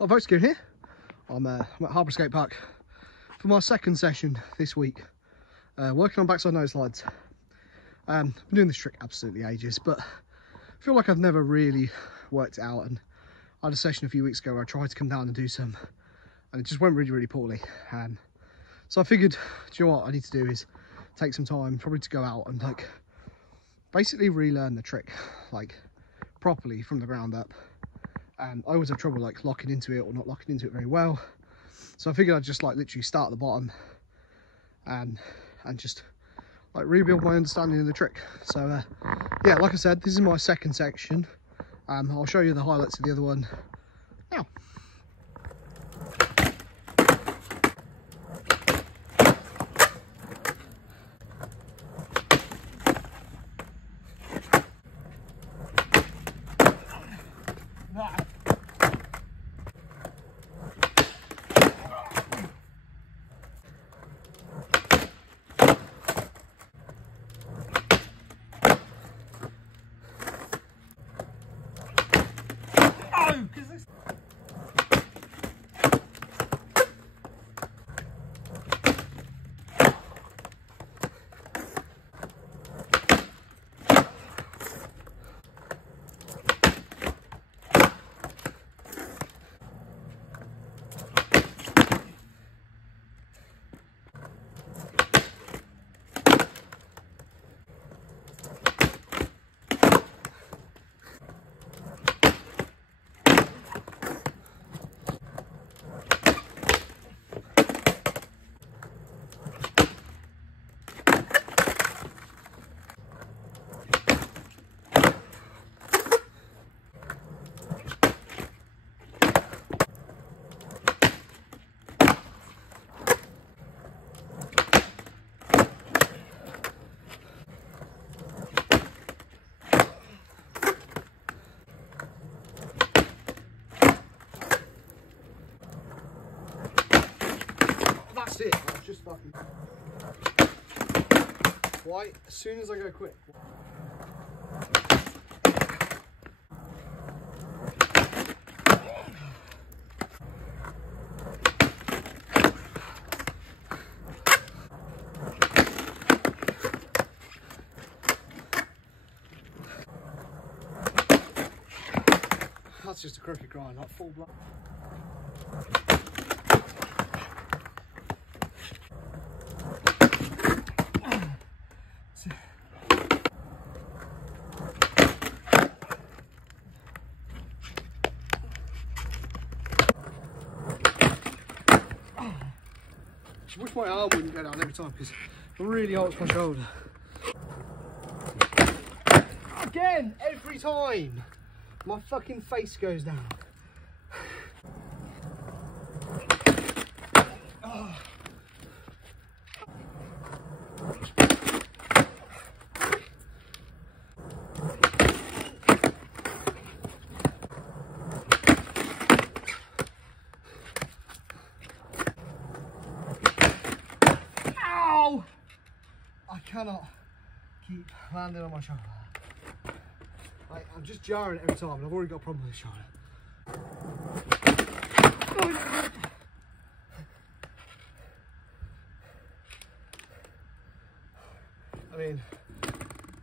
Well, folks, Kieran here. I'm at Harbour Skate Park for my second session this week, working on backside noseslides. Been doing this trick absolutely ages, but I feel like I've never really worked it out. And I had a session a few weeks ago where I tried to come down and do some, and it just went really poorly. So I figured, do you know what I need to do is take some time, probably to go out and like basically relearn the trick, like properly from the ground up. I always have trouble like locking into it or not locking into it very well. So I figured I'd just like literally start at the bottom and just like rebuild my understanding of the trick. So yeah, like I said, this is my second section. I'll show you the highlights of the other one now. That's it. I was just fucking white as soon as I go quick. That's just a crooked grind, not full blown. I wish my arm wouldn't go down every time because it really hurts my shoulder. Again, every time my fucking face goes down. I cannot keep landing on my shoulder. Like, I'm just jarring it every time and I've already got a problem with the shoulder. I mean,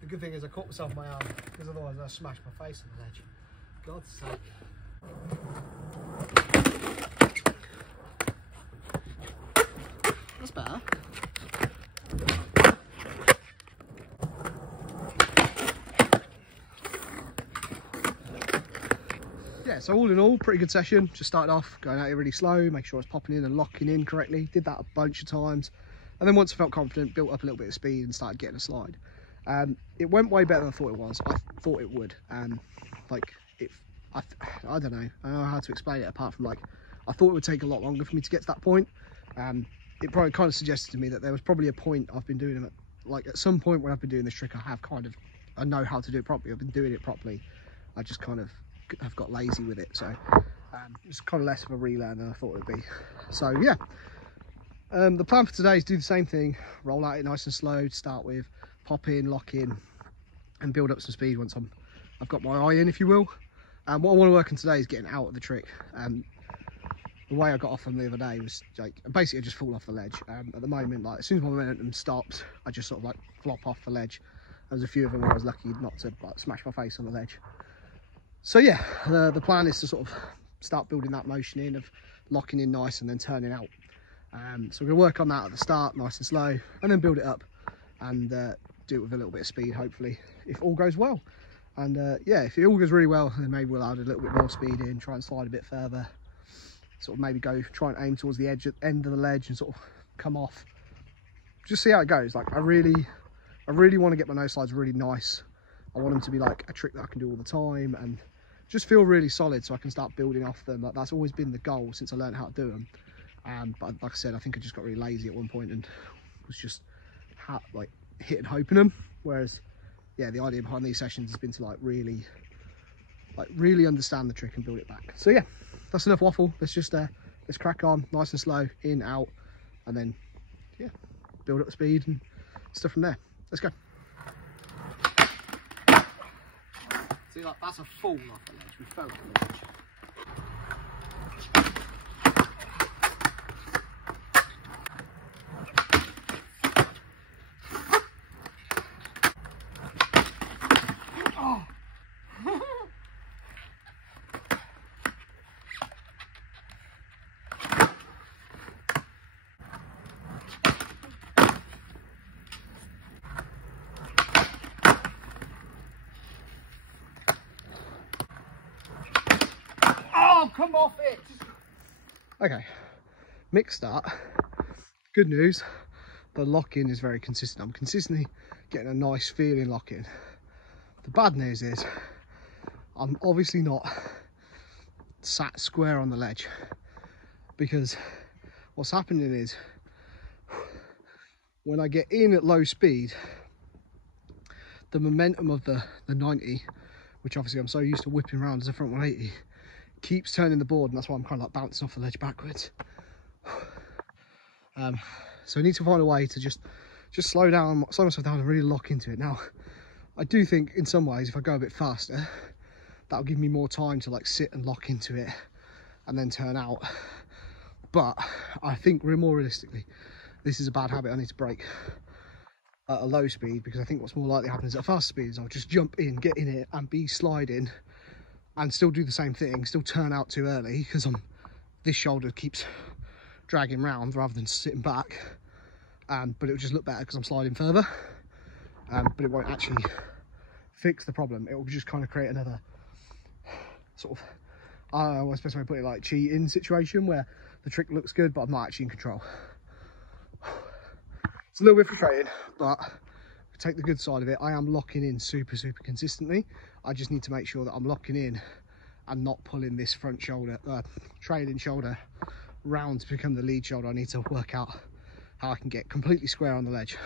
the good thing is I caught myself in my arm because otherwise I'd smash my face on the ledge. God's sake. That's better. Yeah, so all in all, pretty good session. Just started off going out here really slow, make sure I was popping in and locking in correctly. Did that a bunch of times. And then once I felt confident, built up a little bit of speed and started getting a slide. It went way better than I thought it was. I thought it would. Like, I don't know. I don't know how to explain it apart from like, I thought it would take a lot longer for me to get to that point. It probably kind of suggested to me that there was probably a point I've been doing it, like at some point when I've been doing this trick, I know how to do it properly. I've been doing it properly. I just kind of have got lazy with it. So it's kind of less of a relearn than I thought it would be. So yeah, the plan for today is do the same thing, roll out it nice and slow to start with, pop in, lock in, and build up some speed once I've got my eye in, if you will. What I want to work on today is getting out of the trick. the way I got off them the other day was like basically I just fall off the ledge. At the moment, like as soon as my momentum stops, I just sort of like flop off the ledge. There was a few of them where I was lucky not to like smash my face on the ledge. So yeah, the plan is to sort of start building that motion in of locking in nice and then turning out. So we're gonna work on that at the start, nice and slow, and then build it up and do it with a little bit of speed, hopefully, if all goes well. And yeah, if it all goes really well, then maybe we'll add a little bit more speed in, try and slide a bit further, sort of maybe try and aim towards the end of the ledge and sort of come off. Just see how it goes. Like I really want to get my nose slides really nice. I want them to be like a trick that I can do all the time and just feel really solid so I can start building off them. Like that's always been the goal since I learned how to do them. But like I said, I think I just got really lazy at one point and was just like hit and hoping them. Whereas yeah, the idea behind these sessions has been to like really understand the trick and build it back. So yeah, that's enough waffle. Let's crack on nice and slow, in, out, and then yeah, build up the speed and stuff from there. Let's go. See, like that's a fall off the ledge. We fell off the ledge. Come off it. Okay, mixed start. Good news, the lock-in is very consistent. I'm consistently getting a nice feeling lock-in. The bad news is I'm obviously not sat square on the ledge, because what's happening is when I get in at low speed, the momentum of the 90, which obviously I'm so used to whipping around as a front 180, keeps turning the board, and that's why I'm kind of like bouncing off the ledge backwards. So I need to find a way to just slow myself down and really lock into it. Now, I do think in some ways if I go a bit faster, that'll give me more time to like sit and lock into it and then turn out. But I think more realistically, this is a bad habit I need to break at a low speed, because I think what's more likely to happen is at a fast speed is I'll just jump in, get in it and be sliding and still do the same thing, still turn out too early because this shoulder keeps dragging round rather than sitting back. But it will just look better because I'm sliding further. But it won't actually fix the problem. It will just kind of create another sort of, I don't know what's the best way to put it, like cheating situation where the trick looks good but I'm not actually in control. It's a little bit frustrating, but take the good side of it. I am locking in super consistently. I just need to make sure that I'm locking in and not pulling this front shoulder, trailing shoulder round to become the lead shoulder. I need to work out how I can get completely square on the ledge.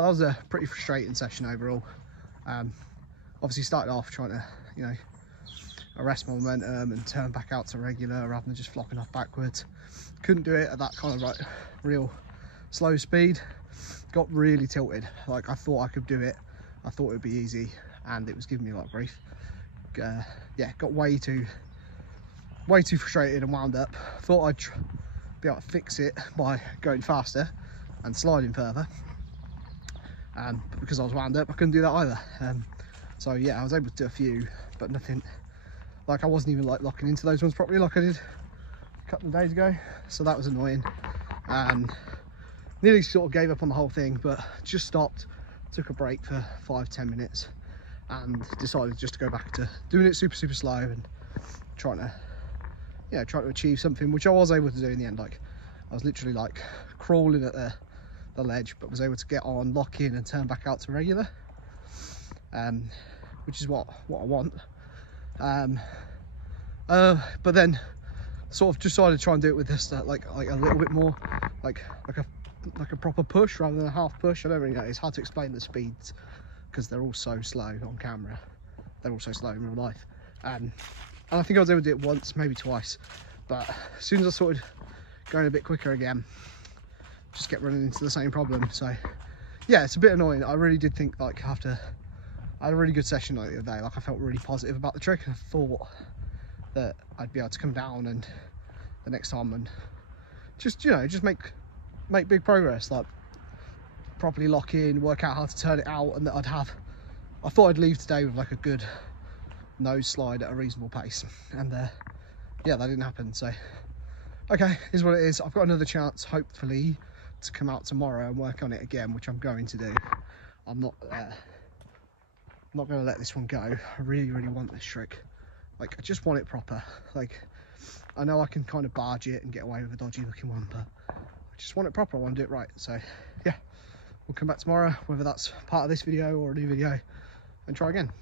Well, that was a pretty frustrating session overall. Obviously started off trying to, you know, arrest my momentum and turn back out to regular rather than just flopping off backwards. Couldn't do it at that kind of like real slow speed. Got really tilted. Like I thought I could do it. I thought it would be easy, and it was giving me a lot of grief. Yeah, got way too frustrated and wound up. Thought I'd be able to fix it by going faster and sliding further. But because I was wound up, I couldn't do that either. So yeah, I was able to do a few, but nothing. Like I wasn't even like locking into those ones properly like I did a couple of days ago. So that was annoying. Nearly sort of gave up on the whole thing, but just stopped, took a break for 5-10 minutes, and decided just to go back to doing it super slow and trying to achieve something, which I was able to do in the end. Like I was literally like crawling at the ledge, but was able to get on, lock in, and turn back out to regular, which is what I want. But then sort of decided to try and do it with this like a little bit more like a proper push rather than a half push. I don't really know, it's hard to explain the speeds because they're all so slow on camera. They're all so slow in real life. And I think I was able to do it once, maybe twice, but as soon as I started going a bit quicker again, just kept running into the same problem. So yeah, it's a bit annoying. I really did think like I had a really good session like the other day. Like I felt really positive about the trick, and I thought that I'd be able to come down and the next time and just, you know, just make big progress, like properly lock in, work out how to turn it out, and that I thought I'd leave today with like a good nose slide at a reasonable pace, and yeah, that didn't happen. So okay, is what it is. I've got another chance hopefully to come out tomorrow and work on it again, which I'm going to do. I'm not going to let this one go. I really want this trick. Like I just want it proper. Like I know I can kind of barge it and get away with a dodgy looking one, but I just want it proper. I want to do it right. So yeah, we'll come back tomorrow, whether that's part of this video or a new video, and try again.